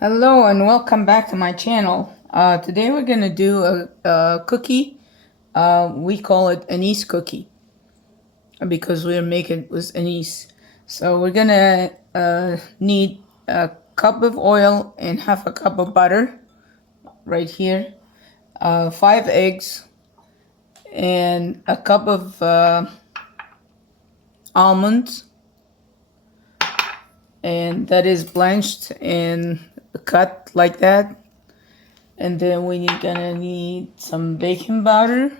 Hello and welcome back to my channel. Today we're gonna do a cookie. We call it anise cookie because we're making it with anise. So we're gonna need a cup of oil and half a cup of butter right here, 5 eggs, and a cup of almonds, and that is blanched and cut like that. And then gonna need some baking powder,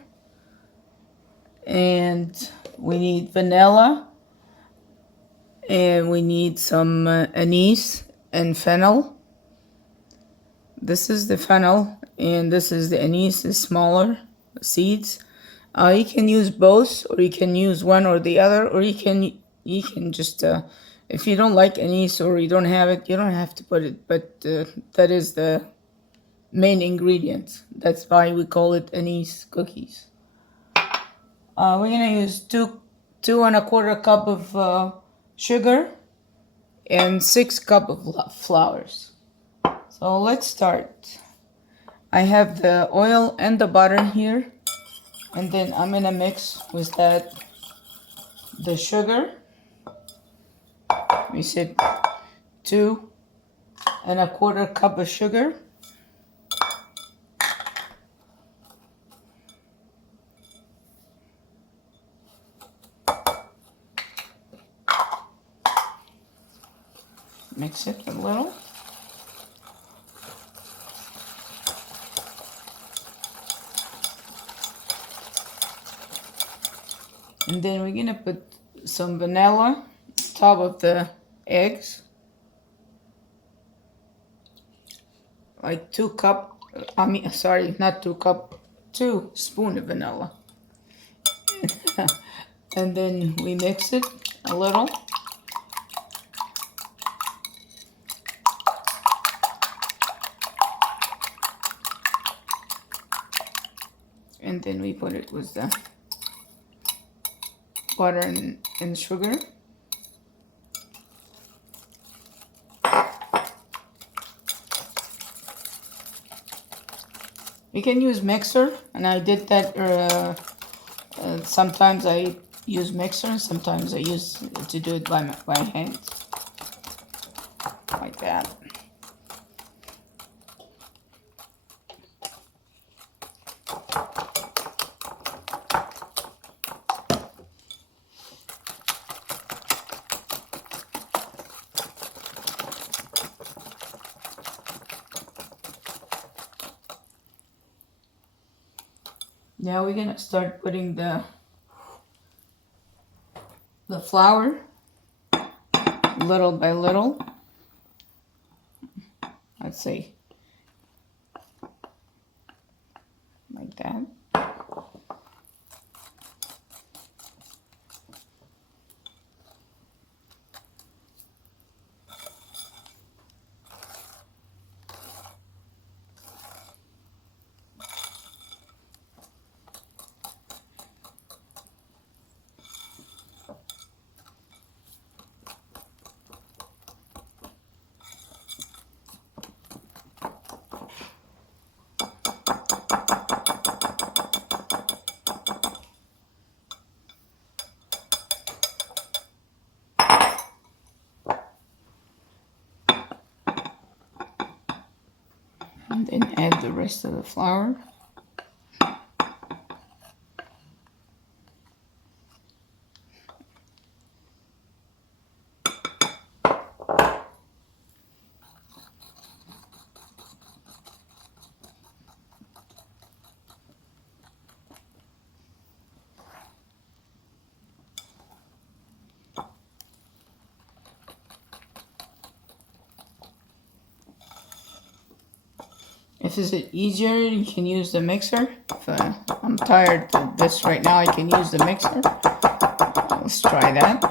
and we need vanilla, and we need some anise and fennel. This is the fennel and this is the anise, the smaller seeds. You can use both, or you can use one or the other, or you can just if you don't like anise or you don't have it, you don't have to put it, but that is the main ingredient. That's why we call it anise cookies. We're gonna use two and a quarter cup of sugar and 6 cup of flours. So let's start. I have the oil and the butter here, and then I'm gonna mix with that the sugar. We said 2 and a quarter cup of sugar. Mix it a little. And then we're gonna put some vanilla on top of the eggs. Like 2 cup, sorry, not 2 cup, 2 spoons of vanilla. And then we mix it a little. And then we put it with the butter and sugar. You can use mixer, and I did that. Sometimes I use mixer, sometimes I use to do it by hand, like that. Now we're gonna start putting the flour little by little. Let's say like that. And then add the rest of the flour. If it's easier, you can use the mixer. If I'm tired of this right now, I can use the mixer. Let's try that.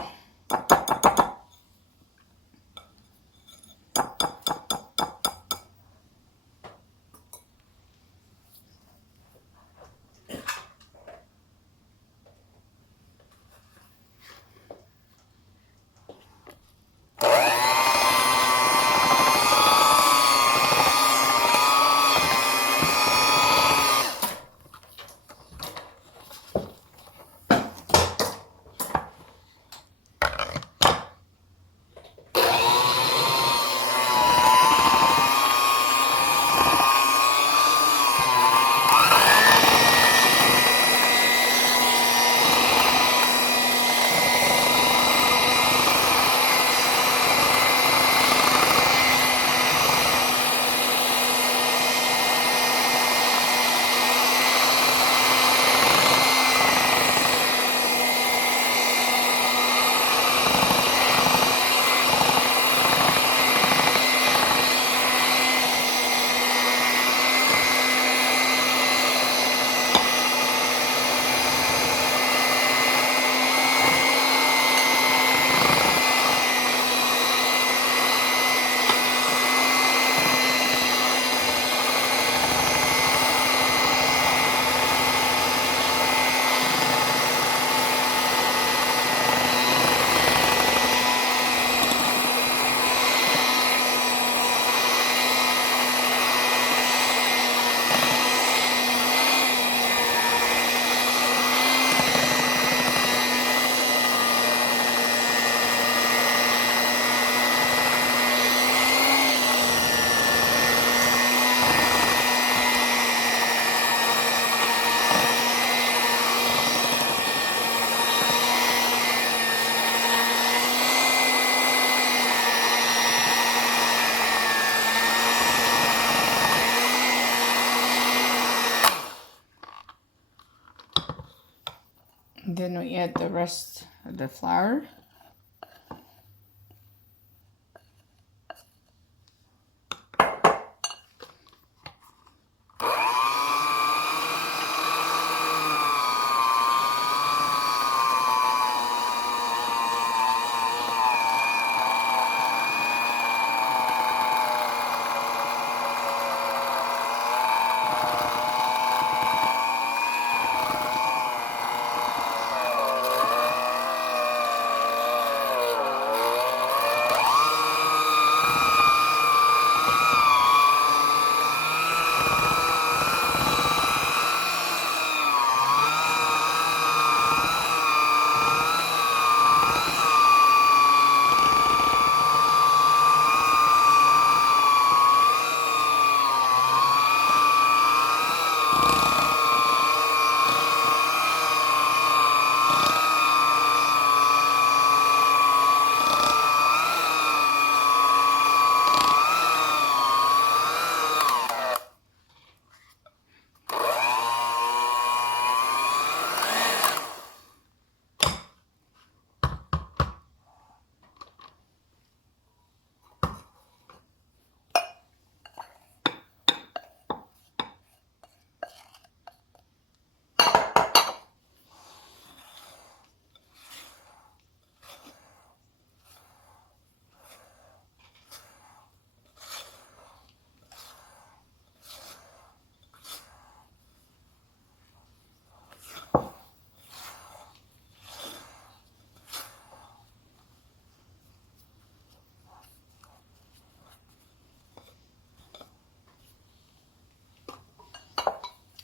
Then we add the rest of the flour.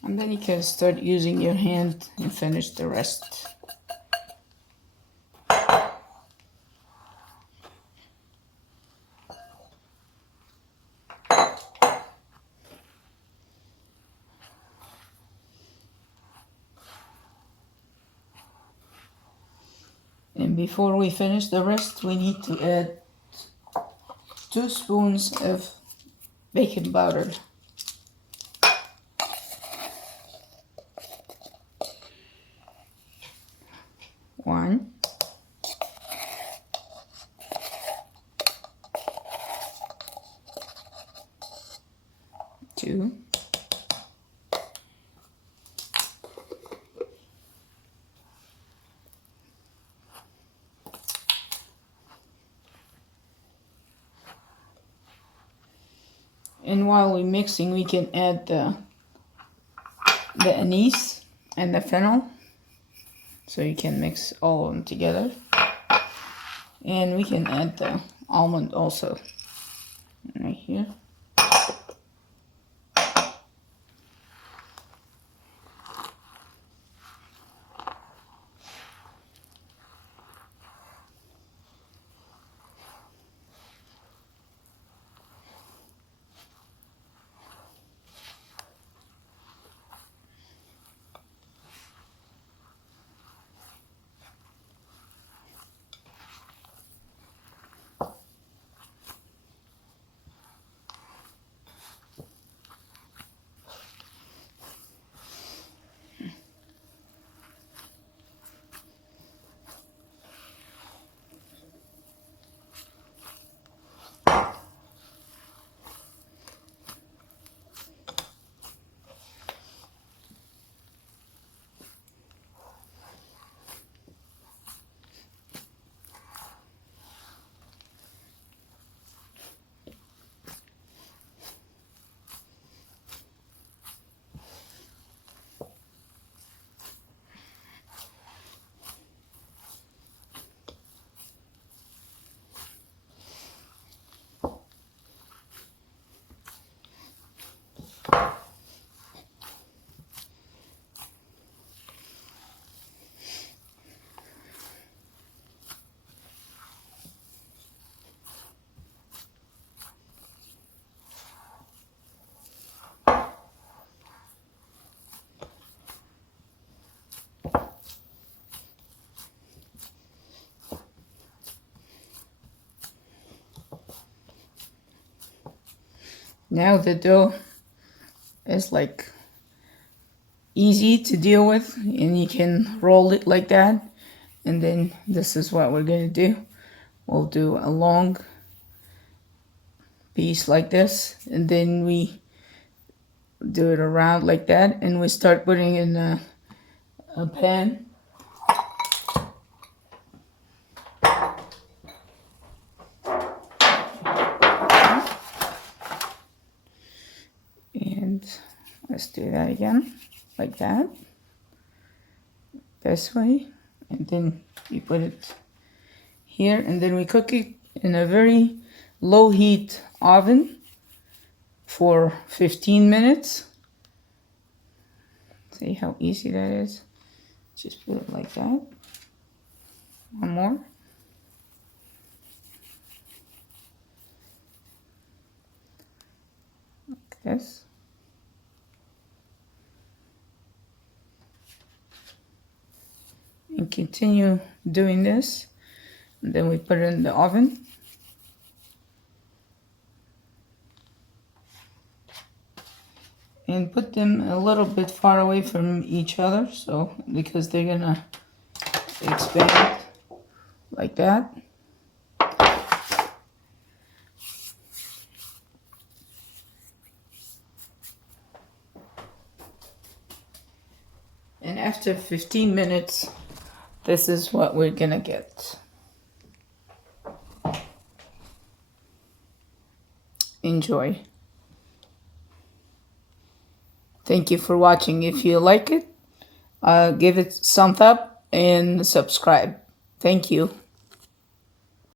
And then you can start using your hand and finish the rest. And before we finish the rest, we need to add 2 spoons of baking powder. One, two, and while we're mixing, we can add the anise and the fennel, so you can mix all of them together. And we can add the almond also, right here. Now the dough is like easy to deal with, and you can roll it like that. And then this is what we're gonna do. We'll do a long piece like this, and then we do it around like that, and we start putting in a pan. And let's do that again, like that, this way, and then you put it here, and then we cook it in a very low heat oven for 15 minutes. See how easy that is? Just put it like that. One more. Like this. And continue doing this. And then we put it in the oven. And put them a little bit far away from each other, so because they're gonna expand like that. And after 15 minutes, this is what we're gonna get. Enjoy. Thank you for watching. If you like it, give it thumbs up and subscribe. Thank you.